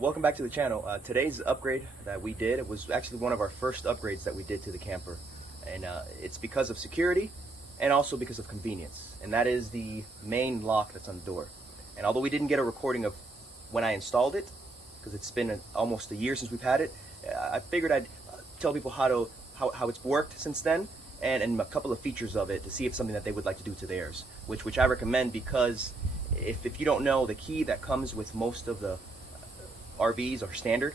Welcome back to the channel. Today's upgrade that we did was actually one of our first upgrades that we did to the camper, and it's because of security and also because of convenience, and that is the main lock that's on the door. And although we didn't get a recording of when I installed it, because it's been almost a year since we've had it, I figured I'd tell people how it's worked since then, and a couple of features of it to see if something that they would like to do to theirs, which I recommend, because if you don't know, the key that comes with most of the RVs are standard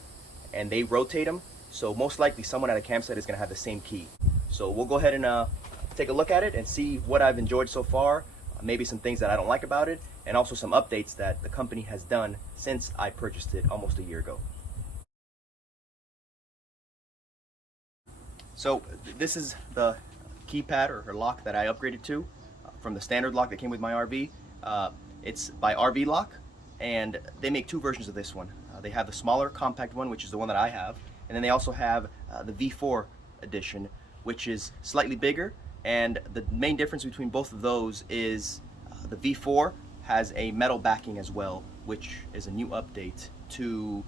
and they rotate them, so most likely someone at a campsite is going to have the same key. So we'll go ahead and take a look at it and see what I've enjoyed so far, maybe some things that I don't like about it, and also some updates that the company has done since I purchased it almost a year ago. So this is the keypad or lock that I upgraded to from the standard lock that came with my RV. It's by RVLock, and they make two versions of this one. They have the smaller compact one, which is the one that I have, and then they also have the V4 edition, which is slightly bigger. And the main difference between both of those is the V4 has a metal backing as well, which is a new update to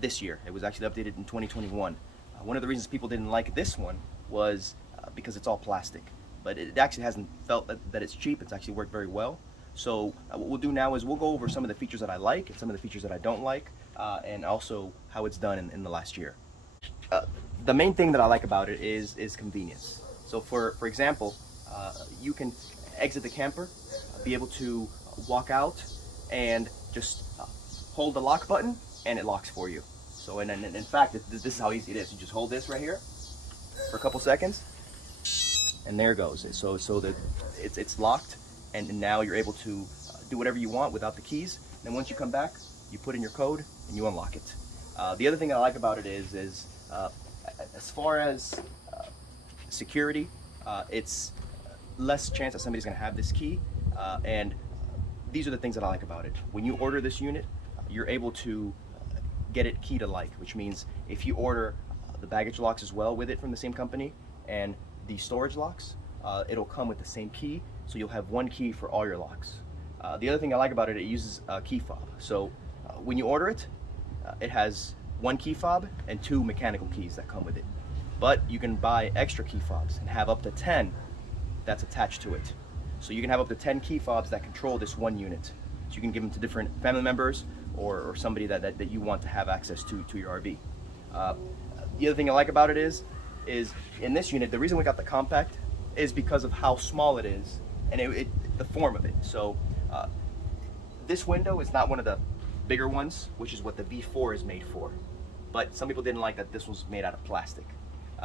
this year. It was actually updated in 2021. One of the reasons people didn't like this one was because it's all plastic, but it actually hasn't felt that it's cheap. It's actually worked very well. So what we'll do now is we'll go over some of the features that I like and some of the features that I don't like, and also how it's done in the last year. The main thing that I like about it is convenience. So for example, you can exit the camper, be able to walk out and just hold the lock button and it locks for you. So and in fact, this is how easy it is. You just hold this right here for a couple seconds and there it goes. So that it's locked, and now you're able to do whatever you want without the keys. And then once you come back, you put in your code and you unlock it. The other thing I like about it is as far as security, it's less chance that somebody's going to have this key, and these are the things that I like about it. When you order this unit, you're able to get it key to like, which means if you order the baggage locks as well with it from the same company and the storage locks, it'll come with the same key, so you'll have one key for all your locks. The other thing I like about it, it uses a key fob. So when you order it, it has one key fob and two mechanical keys that come with it. But you can buy extra key fobs and have up to 10 that's attached to it. So you can have up to 10 key fobs that control this one unit. So you can give them to different family members or somebody that you want to have access to your RV. The other thing I like about it is in this unit, the reason we got the compact is because of how small it is and the form of it. So this window is not one of the bigger ones, which is what the V4 is made for. But some people didn't like that this was made out of plastic.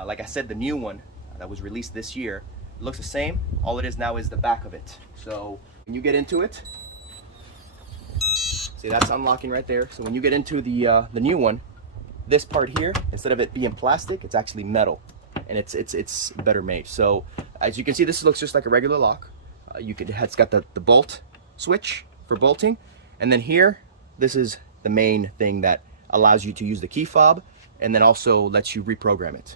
Like I said, the new one that was released this year looks the same. All it is now is the back of it. So when you get into it, see, that's unlocking right there. So when you get into the new one, this part here, instead of it being plastic, it's actually metal, and it's better made. So as you can see, this looks just like a regular lock. It's got the bolt switch for bolting, and then here, this is the main thing that allows you to use the key fob, and then also lets you reprogram it.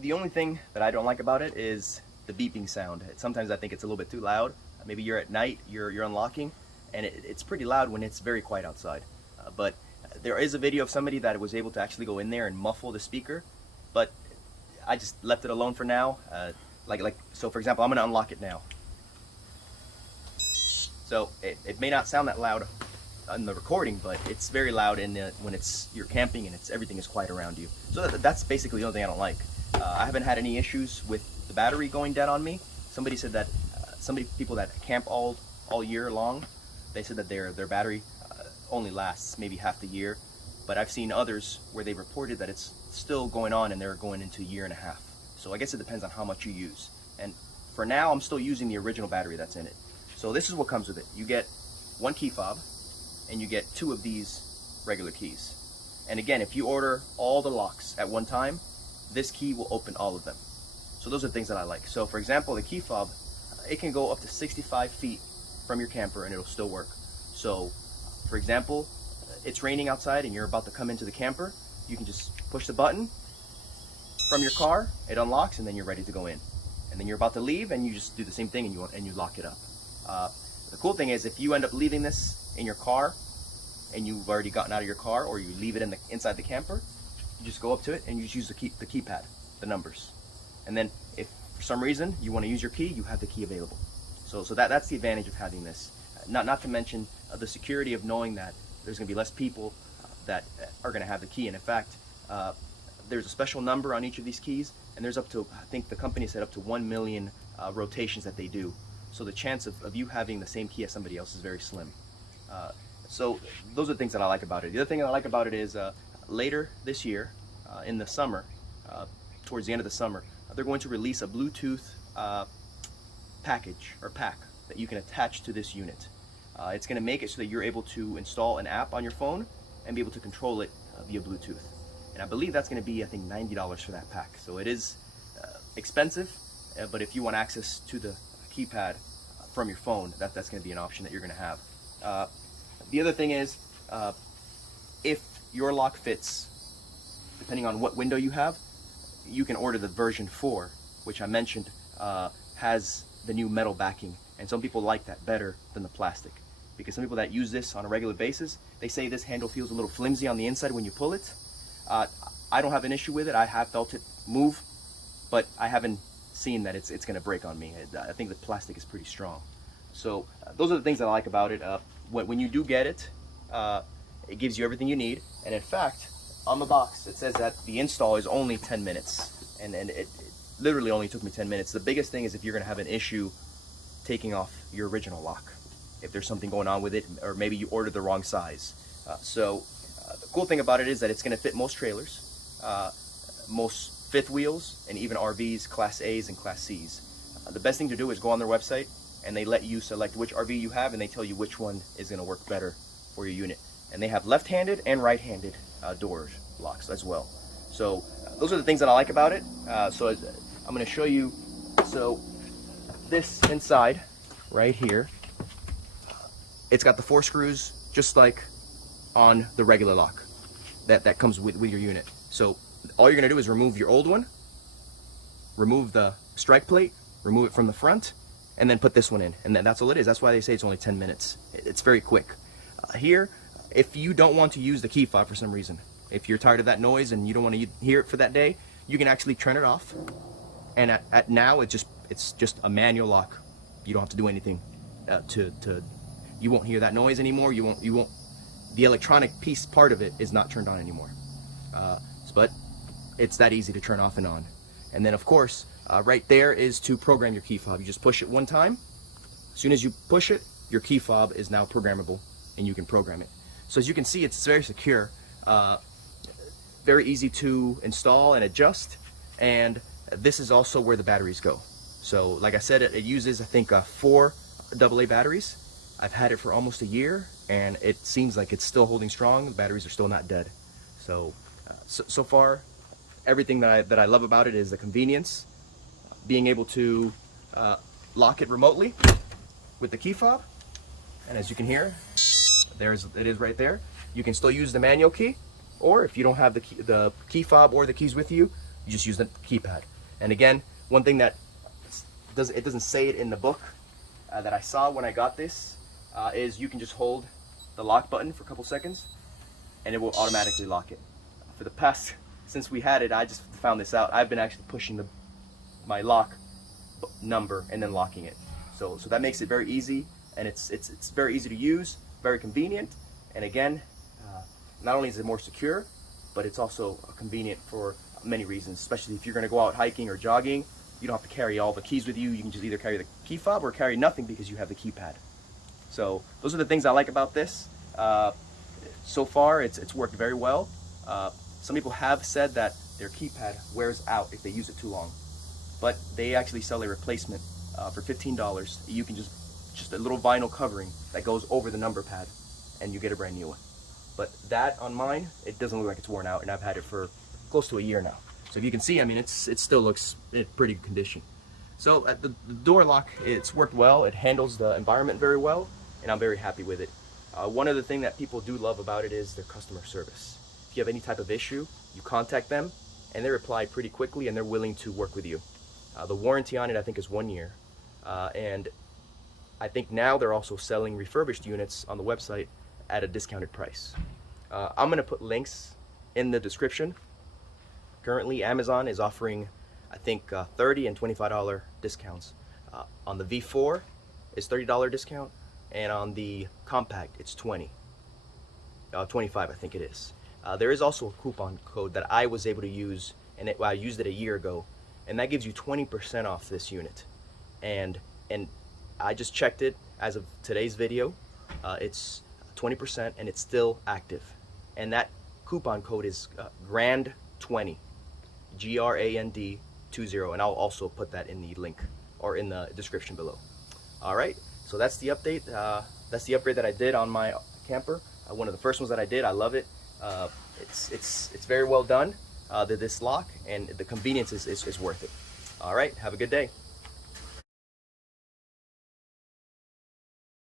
The only thing that I don't like about it is the beeping sound. Sometimes I think it's a little bit too loud. Maybe you're at night, you're unlocking, and it's pretty loud when it's very quiet outside. But there is a video of somebody that was able to actually go in there and muffle the speaker, but I just left it alone for now. So for example, I'm gonna unlock it now. So it may not sound that loud on the recording, but it's very loud when you're camping and everything is quiet around you. So that's basically the only thing I don't like. I haven't had any issues with the battery going dead on me. Somebody said that people that camp all year long, they said that their battery only lasts maybe half the year, but I've seen others where they reported that it's still going on and they're going into a year and a half. So I guess it depends on how much you use. And for now, I'm still using the original battery that's in it. So this is what comes with it. You get one key fob and you get two of these regular keys. And again, if you order all the locks at one time, this key will open all of them. So those are things that I like. So for example, the key fob, it can go up to 65 feet from your camper and it'll still work. So for example, it's raining outside and you're about to come into the camper, you can just push the button from your car, it unlocks, and then you're ready to go in. And then you're about to leave and you just do the same thing and you lock it up. The cool thing is, if you end up leaving this in your car and you've already gotten out of your car, or you leave it inside the camper, you just go up to it and you just use the keypad, the numbers. And then if for some reason you want to use your key, you have the key available. So that's the advantage of having this. Not to mention the security of knowing that there's going to be less people that are going to have the key. And in fact, there's a special number on each of these keys, and there's up to, I think the company said, up to 1 million rotations that they do. So the chance of you having the same key as somebody else is very slim. So those are the things that I like about it. The other thing that I like about it is later this year, in the summer, towards the end of the summer, they're going to release a Bluetooth package or pack that you can attach to this unit. It's going to make it so that you're able to install an app on your phone and be able to control it via Bluetooth. And I believe that's going to be, I think, $90 for that pack. So it is expensive, but if you want access to the keypad from your phone, that's going to be an option that you're going to have. The other thing is, if your lock fits, depending on what window you have, you can order the version 4, which I mentioned has the new metal backing. And some people like that better than the plastic, because some people that use this on a regular basis, they say this handle feels a little flimsy on the inside when you pull it. I don't have an issue with it. I have felt it move, but I haven't seen that it's going to break on me. I think the plastic is pretty strong. So those are the things that I like about it. When you do get it, it gives you everything you need. And in fact, on the box, it says that the install is only 10 minutes. And it literally only took me 10 minutes. The biggest thing is if you're going to have an issue taking off your original lock, if there's something going on with it, or maybe you ordered the wrong size. The cool thing about it is that it's going to fit most trailers, most fifth wheels, and even RVs, Class A's and Class C's. The best thing to do is go on their website, and they let you select which RV you have, and they tell you which one is going to work better for your unit. And they have left-handed and right-handed door locks as well. So those are the things that I like about it. So I'm going to show you. So this inside, right here, it's got the 4 screws just like on the regular lock that comes with your unit. So all you're going to do is remove your old one, remove the strike plate, remove it from the front, and then put this one in. And then that's all it is. That's why they say it's only 10 minutes. It's very quick. Here, if you don't want to use the key fob for some reason, if you're tired of that noise and you don't want to hear it for that day, you can actually turn it off. And at now, it's just a manual lock. You don't have to do anything you won't hear that noise anymore. You won't. The electronic piece part of it is not turned on anymore. But it's that easy to turn off and on. And then of course, right there is to program your key fob. You just push it one time. As soon as you push it, your key fob is now programmable, and you can program it. So as you can see, it's very secure, very easy to install and adjust. And this is also where the batteries go. So like I said, it uses, I think, 4 AA batteries. I've had it for almost a year, and it seems like it's still holding strong. The batteries are still not dead. So so far, everything that I love about it is the convenience, being able to lock it remotely with the key fob. And as you can hear, it is right there. You can still use the manual key, or if you don't have the key fob or the keys with you, you just use the keypad. And again, one thing that it doesn't say it in the book that I saw when I got this is you can just hold the lock button for a couple seconds and it will automatically lock it. For the past, since we had it, I just found this out. I've been actually pushing my lock number and then locking it. So that makes it very easy, and it's very easy to use, very convenient, and again, not only is it more secure, but it's also convenient for many reasons, especially if you're going to go out hiking or jogging. You don't have to carry all the keys with you. You can just either carry the key fob or carry nothing because you have the keypad. So those are the things I like about this. So far, it's worked very well. Some people have said that their keypad wears out if they use it too long, but they actually sell a replacement for $15. You can just a little vinyl covering that goes over the number pad, and you get a brand new one. But that on mine, it doesn't look like it's worn out, and I've had it for close to a year now. So if you can see, I mean, it still looks in pretty good condition. So the door lock, it's worked well. It handles the environment very well, and I'm very happy with it. One other thing that people do love about it is their customer service. If you have any type of issue, you contact them, and they reply pretty quickly, and they're willing to work with you. The warranty on it, I think, is 1 year. And I think now they're also selling refurbished units on the website at a discounted price. I'm gonna put links in the description. Currently, Amazon is offering, I think, $30 and $25 discounts. On the V4, it's $30 discount, and on the compact, it's 25, I think it is. There is also a coupon code that I was able to use, and I used it a year ago, and that gives you 20% off this unit. And I just checked it as of today's video. It's 20% and it's still active. And that coupon code is GRAND20, GRAND 20, and I'll also put that in the link or in the description below. All right, so that's the update. That's the upgrade that I did on my camper. One of the first ones that I did. I love it. It's very well done. This lock, and the convenience is worth it. All right, have a good day.